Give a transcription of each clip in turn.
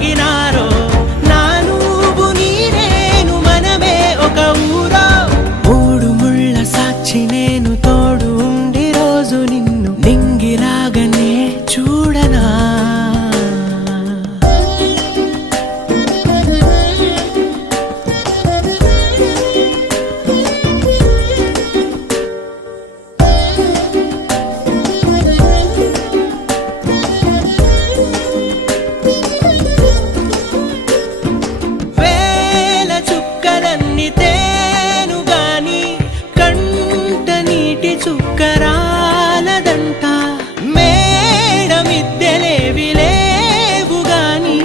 నగినారో నా నువ్వు నీ నేను మనమే ఒక ఊరో మూడు ముళ్ళ సాక్షి నేను తోడు ఉండి రోజు నిన్ను నింగిలాగనే చూడనా చుక్కరాలదంట మేడమిద్దెలేవి లేవు గాని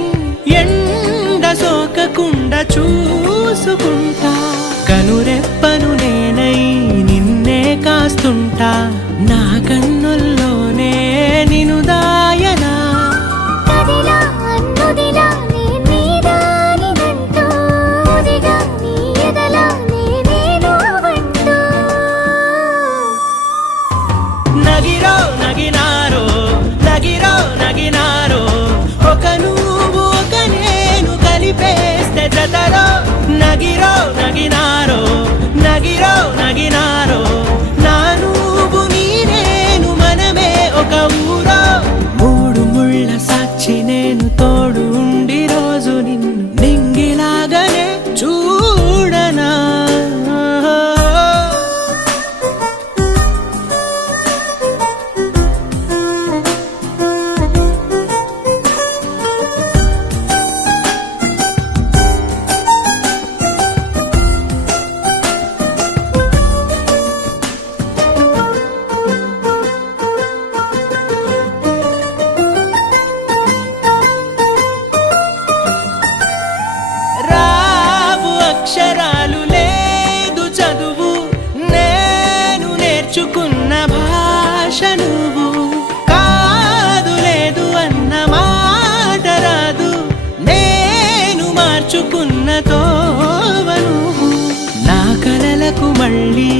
ఎండ సోకకుండా చూసుకుంటా కనురెప్పను నేనై నిన్నే కాస్తుంటా నా కన్నుల్లోనే నిను దాయనా నగిరో నగినారో నగిరో నగినారో ఒక నువ్వు ఒక నేను కలిపేస్తే జతలో నగిరో నగినారో నగిరో నగినారో నా నువ్వు నీ నేను మనమే ఒక ఊరో మూడు ముళ్ళ సాక్షి నేను తోడు ఉండి రోజు నిన్ను నింగిలాగనే చూడనా అక్షరాలు లేదు చదువు నేను నేర్చుకున్న భాష నువ్వు కాదు లేదు అన్న మాట రాదు నేను మార్చుకున్న తోవ నువ్వు నా కలలకు మళ్ళీ